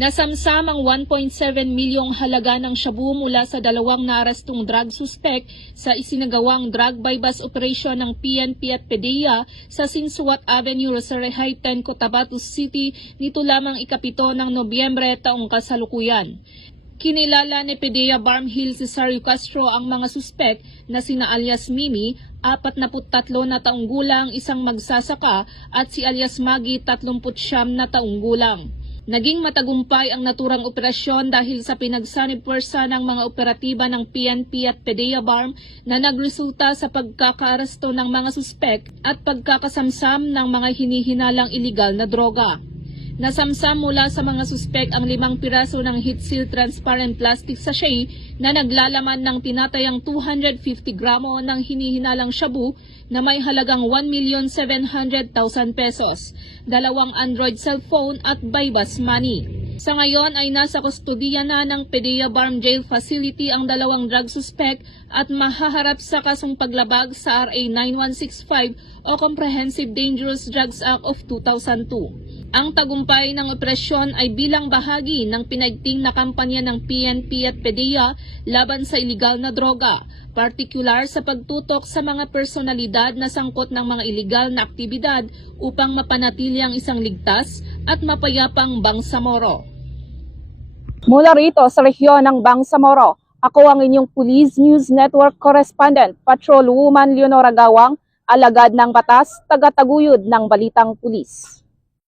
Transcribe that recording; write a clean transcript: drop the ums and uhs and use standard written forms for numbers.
Nasamsam ang 1.7 milyong halaga ng shabu mula sa dalawang naarestong drug suspect sa isinagawang drug bypass operation ng PNP at PDEA sa Sinsuat Avenue, Rosario Heights, Cotabato City nito lamang ikapito ng Nobyembre taong kasalukuyan. Kinilala ni PDEA Barmhill Cesario Castro ang mga suspect na sina alias Mimi, 43 na taong gulang, isang magsasaka, at si alias Maggie, 39 na taong gulang. Naging matagumpay ang naturang operasyon dahil sa pinagsanib puwersa ng mga operatiba ng PNP at PDEA BARM na nagresulta sa pagkakaaresto ng mga suspek at pagkakasamsam ng mga hinihinalang iligal na droga. Nasamsam mula sa mga suspek ang 5 piraso ng heat seal transparent plastic sachet na naglalaman ng tinatayang 250 gramo ng hinihinalang shabu na may halagang 1,700,000 pesos, 2 Android cellphone at bypass money. Sa ngayon ay nasa kustodiya na ng PDEA BARM Jail Facility ang 2 drug suspect at mahaharap sa kasong paglabag sa RA 9165 o Comprehensive Dangerous Drugs Act of 2002. Ang tagumpay ng operasyon ay bilang bahagi ng pinaigting na kampanya ng PNP at PDEA laban sa iligal na droga, partikular sa pagtutok sa mga personalidad na sangkot ng mga iligal na aktibidad upang mapanatili ang isang ligtas at mapayapang Bangsamoro. Mula rito sa rehiyon ng Bangsamoro, ako ang inyong Police News Network Correspondent, Patrolwoman Leonora Gawang, alagad ng batas, tagataguyod ng balitang pulis.